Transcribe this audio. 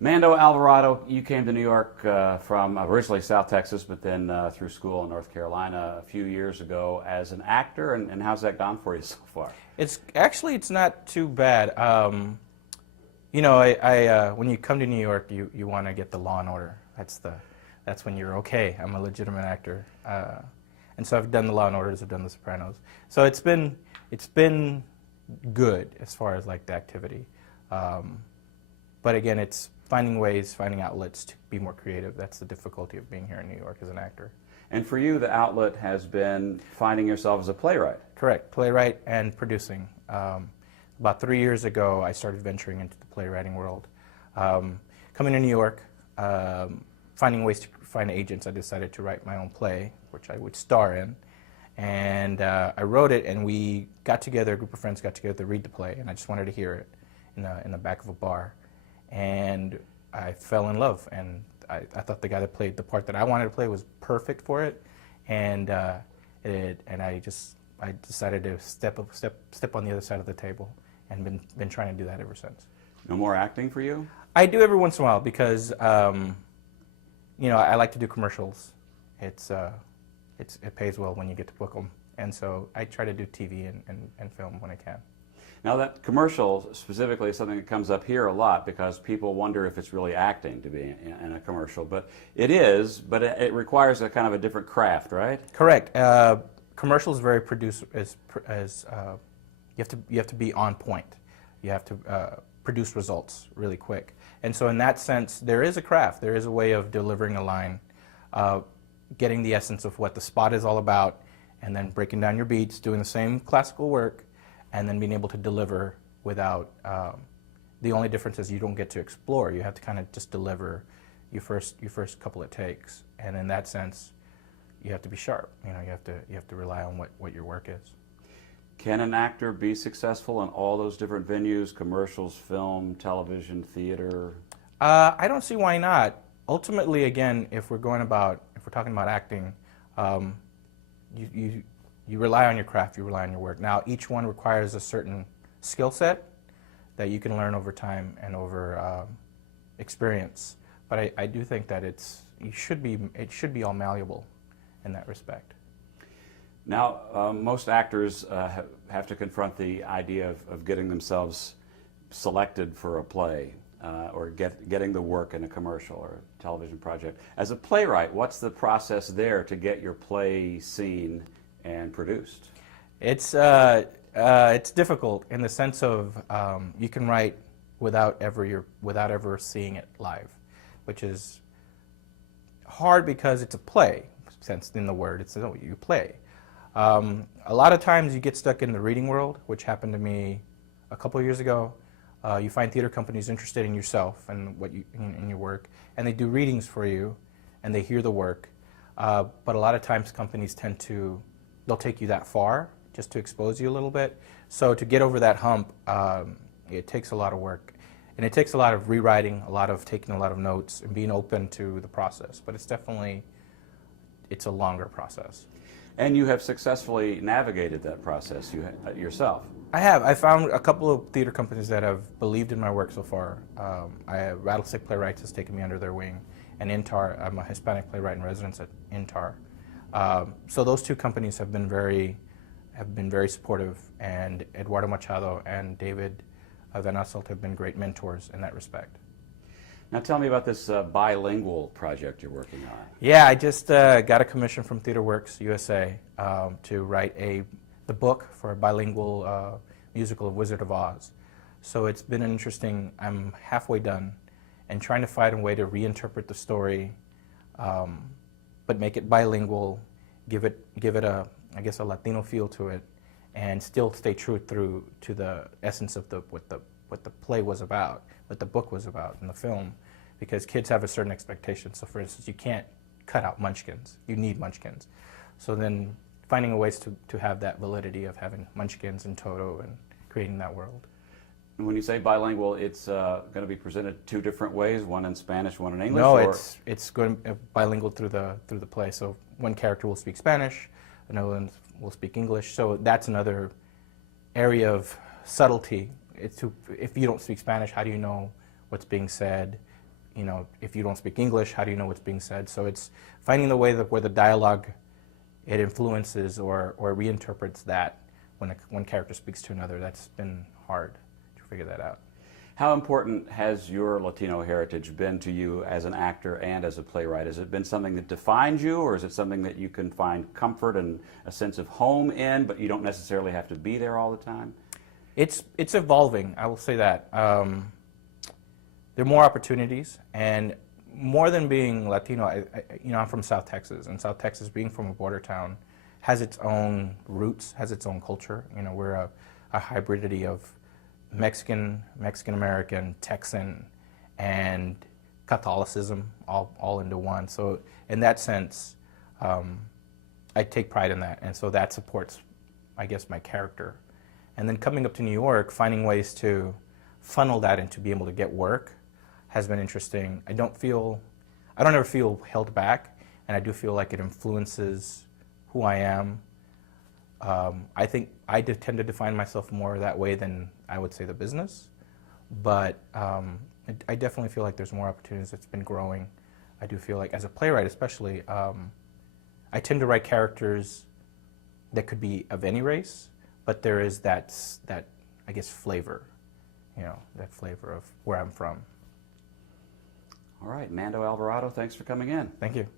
Mando Alvarado, you came to New York from originally South Texas, but then through school in North Carolina a few years ago as an actor, and how's that gone for you so far? It's not too bad. You know, when you come to New York, you want to get the Law and Order. That's when you're okay. I'm a legitimate actor, and so I've done the Law and Orders, I've done the Sopranos. So it's been good as far as like the activity. But again, it's finding ways, finding outlets to be more creative. That's the difficulty of being here in New York as an actor. And for you, the outlet has been finding yourself as a playwright. Correct, playwright and producing. About 3 years ago, I started venturing into the playwriting world. Coming to New York, finding ways to find agents, I decided to write my own play, which I would star in. And I wrote it, and we got together, a group of friends got together to read the play, and I just wanted to hear it in the back of a bar. And I fell in love, and I thought the guy that played the part that I wanted to play was perfect for it, and I decided to step on the other side of the table, and been trying to do that ever since. No more acting for you? I do every once in a while because you know, I like to do commercials. It pays well when you get to book them, and so I try to do TV and film when I can. Now that commercial specifically is something that comes up here a lot because people wonder if it's really acting to be in a commercial, but it is, but it requires a kind of a different craft, right? Correct. Commercial is very you have to be on point. You have to produce results really quick. And so in that sense, there is a craft. There is a way of delivering a line, getting the essence of what the spot is all about, and then breaking down your beats, doing the same classical work, and then being able to deliver without, the only difference is you don't get to explore. You have to kind of just deliver your first couple of takes. And in that sense, you have to be sharp. You know, you have to rely on what your work is. Can an actor be successful in all those different venues, commercials, film, television, theater? I don't see why not. Ultimately, again, if we're talking about acting, you rely on your craft, you rely on your work. Now, each one requires a certain skill set that you can learn over time and over experience. But I do think that it should be all malleable in that respect. Now, most actors have to confront the idea of getting themselves selected for a play or getting the work in a commercial or a television project. As a playwright, what's the process there to get your play seen and produced? It's difficult in the sense of you can write without ever seeing it live, which is hard because it's a play. Sense in the word, it's you play. A lot of times you get stuck in the reading world, which happened to me a couple of years ago. You find theater companies interested in yourself and in your work, and they do readings for you, and they hear the work. But a lot of times companies they'll take you that far just to expose you a little bit. So to get over that hump, it takes a lot of work. And it takes a lot of rewriting, taking a lot of notes, and being open to the process. But it's a longer process. And you have successfully navigated that process yourself. I have. I found a couple of theater companies that have believed in my work so far. Rattlesnake Playwrights has taken me under their wing, and INTAR, I'm a Hispanic playwright in residence at INTAR. So those two companies have been very supportive, and Eduardo Machado and David Van Asselt have been great mentors in that respect. Now tell me about this bilingual project you're working on. Yeah, I just got a commission from TheaterWorks USA to write the book for a bilingual musical of Wizard of Oz. So it's been interesting. I'm halfway done and trying to find a way to reinterpret the story, but make it bilingual, give it a Latino feel to it, and still stay true to the essence of what the play was about, what the book was about in the film, because kids have a certain expectation. So for instance, you can't cut out munchkins. You need munchkins. So then finding ways to have that validity of having munchkins and Toto and creating that world. And when you say bilingual, it's going to be presented two different ways, one in Spanish, one in English? No, or? it's going to be bilingual through the play. So one character will speak Spanish, another one will speak English. So that's another area of subtlety. If you don't speak Spanish, how do you know what's being said? you know, if you don't speak English, how do you know what's being said? So it's finding the way that where the dialogue, it influences or reinterprets that when one character speaks to another. That's been hard to figure that out. How important has your Latino heritage been to you as an actor and as a playwright? Has it been something that defines you, or is it something that you can find comfort and a sense of home in, but you don't necessarily have to be there all the time? It's evolving, I will say that. There are more opportunities, and more than being Latino, you know, I'm from South Texas, and South Texas, being from a border town, has its own roots, has its own culture. You know, we're a hybridity of Mexican, Mexican-American, Texan, and Catholicism all into one. So in that sense, I take pride in that, and so that supports, I guess, my character. And then coming up to New York, finding ways to funnel that and to be able to get work has been interesting. I don't ever feel held back, and I do feel like it influences who I am. I think I tend to define myself more that way than I would say the business, but I definitely feel like there's more opportunities. It's been growing. I do feel like, as a playwright especially, I tend to write characters that could be of any race, but there is that I guess flavor, you know, that flavor of where I'm from. All right, Mando Alvarado, thanks for coming in. Thank you.